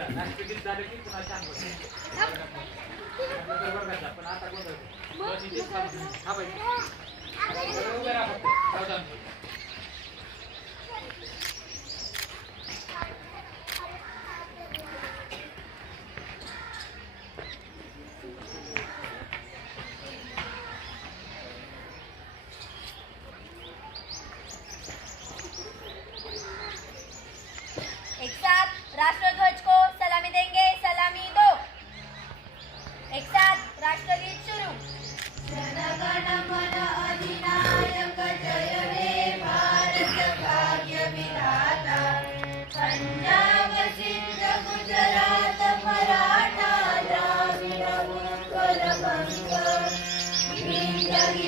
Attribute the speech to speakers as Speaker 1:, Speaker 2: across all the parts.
Speaker 1: हा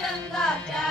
Speaker 2: Indian love.